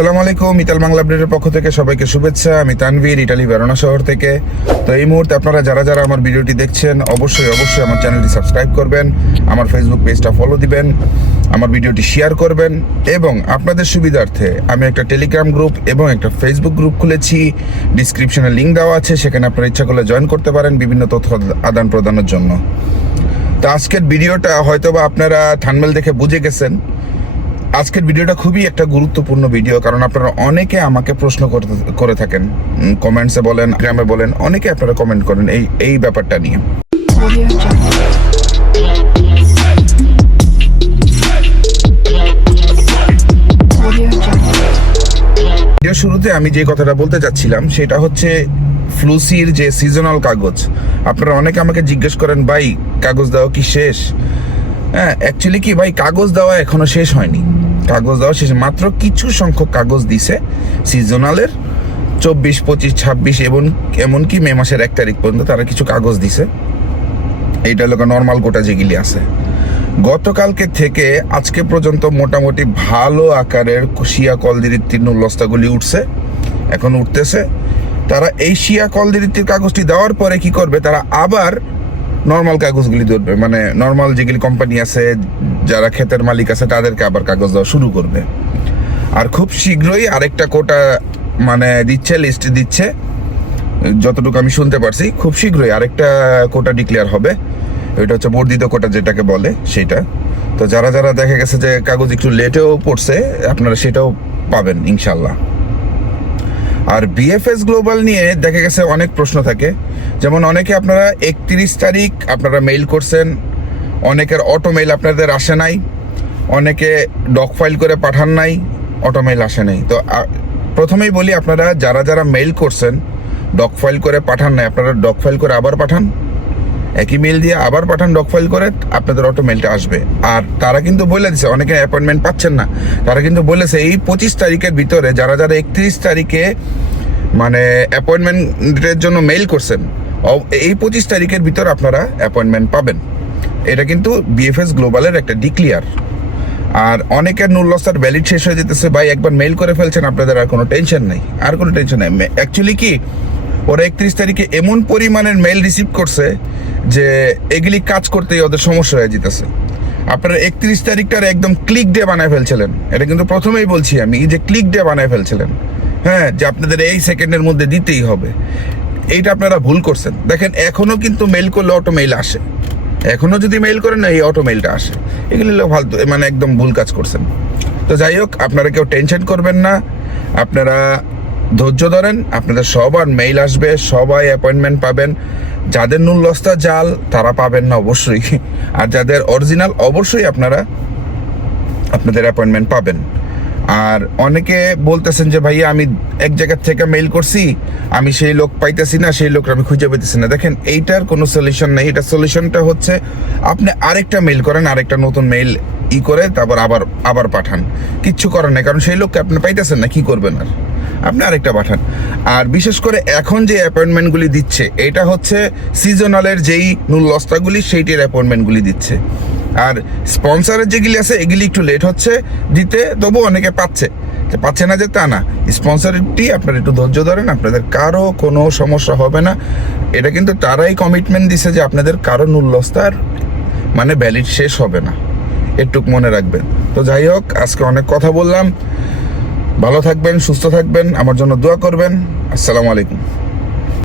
আসসালামু আলাইকুম। ইতাল বাংলা আপডেটের পক্ষ থেকে সবাইকে শুভেচ্ছা। আমি তানভীর, ইটালি ভেরোনা শহর থেকে। তো এই মুহূর্তে আপনারা যারা আমার ভিডিওটি দেখছেন অবশ্যই আমার চ্যানেলটি সাবস্ক্রাইব করবেন, আমার ফেসবুক পেজটা ফলো দিবেন, আমার ভিডিওটি শেয়ার করবেন এবং আপনাদের সুবিধার্থে আমি একটা টেলিগ্রাম গ্রুপ এবং একটা ফেসবুক গ্রুপ খুলেছি। ডিসক্রিপশনে লিঙ্ক দেওয়া আছে, সেখানে আপনারা ইচ্ছা করলে জয়েন করতে পারেন বিভিন্ন তথ্য আদান প্রদানের জন্য। তো আজকের ভিডিওটা হয়তোবা আপনারা থাম্বনেল দেখে বুঝে গেছেন। আজকের ভিডিওটা খুবই একটা গুরুত্বপূর্ণ ভিডিও, কারণ আপনারা অনেকে আমাকে প্রশ্ন করে থাকেন, কমেন্টসে বলেন, গ্রামে বলেন, অনেকে আপনারা কমেন্ট করেন এই ব্যাপারটা নিয়ে। ভিডিও শুরুতে আমি যে কথাটা বলতে চাচ্ছিলাম সেটা হচ্ছে ফ্লুসির যে সিজনাল কাগজ। আপনারা অনেকে আমাকে জিজ্ঞেস করেন, ভাই কাগজ দেওয়া কি শেষ? হ্যাঁ, অ্যাকচুয়ালি কি ভাই, কাগজ দেওয়া এখনো শেষ হয়নি। কাগজ দেওয়া শেষ, মাত্র কিছু সংখ্যক কাগজ দিছে সিজনালের 24, 25, 26 এবং এমনকি মে মাসের 1 তারিখ পর্যন্ত তারা কিছু কাগজ দিছে। এইটা হলো নর্মাল কোটা যেগুলি আছে। গতকালকে থেকে আজকে পর্যন্ত মোটামুটি ভালো আকারের শিয়া কলদিরিত্তির নুল্লস্তাগুলি উঠছে, এখন উঠতেছে। তারা এই শিয়া কলদিরিত্তির কাগজটি দেওয়ার পরে কি করবে, তারা আবার নর্মাল কাগজগুলি ধরবে, মানে নর্মাল যেগুলি কোম্পানি আছে, যারা ক্ষেতের মালিক আছে, তাদেরকে আবার কাগজ দেওয়া শুরু করবে। আর খুব শীঘ্রই আরেকটা কোটা মানে দিচ্ছে, লিস্ট দিচ্ছে, যতটুকু আমি শুনতে পারছি খুব শীঘ্রই আরেকটা কোটা ডিক্লেয়ার হবে। এটা হচ্ছে বর্ধিত কোটা যেটাকে বলে সেটা। তো যারা দেখা গেছে যে কাগজ একটু লেটেও পড়ছে, আপনারা সেটাও পাবেন ইনশাল্লাহ। আর বিএফএস গ্লোবাল নিয়ে দেখা গেছে অনেক প্রশ্ন থাকে, যেমন অনেকে আপনারা 31 তারিখ আপনারা মেইল করছেন, অনেকের অটো মেইল আপনাদের আসে নাই, অনেকে ডক ফাইল করে পাঠান নাই, অটো মেইল আসে নাই। তো প্রথমেই বলি, আপনারা যারা মেইল করছেন ডক ফাইল করে পাঠান নাই, আপনারা ডক ফাইল করে আবার পাঠান, একই মেইল দিয়ে আবার পাঠান ডক ফাইল করে, আপনাদের অটো মেইলটা আসবে। আর তারা কিন্তু বলে দিছে, অনেকে অ্যাপয়েন্টমেন্ট পাচ্ছেন না, তারা কিন্তু বলেছে এই 25 তারিখের ভিতরে যারা 31 তারিখে মানে অ্যাপয়েন্টমেন্টের জন্য মেইল করছেন, এই 25 তারিখের ভিতর আপনারা অ্যাপয়েন্টমেন্ট পাবেন। এটা কিন্তু বিএফএস গ্লোবালের একটা ডিক্লিয়ার। আর অনেকের নুল্লস্তার ভ্যালিড শেষ হয়ে যেতেছে, ভাই একবার মেইল করে ফেলছেন, আপনাদের আর কোনো টেনশন নেই, আর কোনো টেনশন নেই। অ্যাকচুয়ালি কি, ওরা 31 তারিখে এমন পরিমাণের মেইল রিসিভ করছে যে এগুলি কাজ করতেই ওদের সমস্যা হয়ে যেতেছে। আপনারা 31 তারিখটার একদম ক্লিক ডে বানায় ফেলছিলেন, এটা কিন্তু প্রথমেই বলছি আমি যে ক্লিক ডে বানায় ফেলছিলেন, হ্যাঁ, যে আপনাদের এই সেকেন্ডের মধ্যে দিতেই হবে। এইটা আপনারা ভুল করছেন। দেখেন, এখনো কিন্তু মেইল করলে অটো মেইল আসে, এখনো যদি মেইল করেন না এই অটো মেইলটা আসে। এগুলি ফালতু, মানে একদম ভুল কাজ করছেন। তো যাই হোক, আপনারা কেউ টেনশন করবেন না, আপনারা ধৈর্য ধরেন, আপনাদের সবার মেইল আসবে, সবাই অ্যাপয়েন্টমেন্ট পাবেন। যাদের নুল্লস্তা জাল তারা পাবেন না অবশ্যই, আর যাদের অরিজিনাল অবশ্যই আপনারা আপনাদের অ্যাপয়েন্টমেন্ট পাবেন। আর অনেকে বলতেছেন যে ভাইয়া আমি এক জায়গার থেকে মেইল করছি, আমি সেই লোক পাইতেছি না, সেই লোকটা আমি খুঁজে পেতেছি না। দেখেন, এইটার কোনো সলিউশন নেই। এটা সলিউশনটা হচ্ছে আপনি আরেকটা মেইল করেন, আরেকটা নতুন মেইল করে তারপর আবার পাঠান। কিচ্ছু করার নেই, কারণ সেই লোককে আপনি পাইতেছেন না, কি করবেন আর, আপনি আরেকটা পাঠান। আর বিশেষ করে এখন যে অ্যাপয়েন্টমেন্টগুলি দিচ্ছে, এটা হচ্ছে সিজনালের যেই নুল্লস্তাগুলি সেইটির অ্যাপয়েন্টমেন্টগুলি দিচ্ছে। আর স্পন্সরের যেগুলি আছে এগুলি একটু লেট হচ্ছে দিতে, তবু অনেকে পাচ্ছে না যে তা না। স্পন্সরটি আপনারা একটু ধৈর্য ধরেন, আপনাদের কারো কোনো সমস্যা হবে না। এটা কিন্তু তারাই কমিটমেন্ট দিছে যে আপনাদের কারো নুল্লস্তার মানে ভ্যালিড শেষ হবে না, এটুক মনে রাখবেন। তো যাই হোক, আজকে অনেক কথা বললাম। ভালো থাকবেন, সুস্থ থাকবেন, আমার জন্য দোয়া করবেন। আসসালামু আলাইকুম।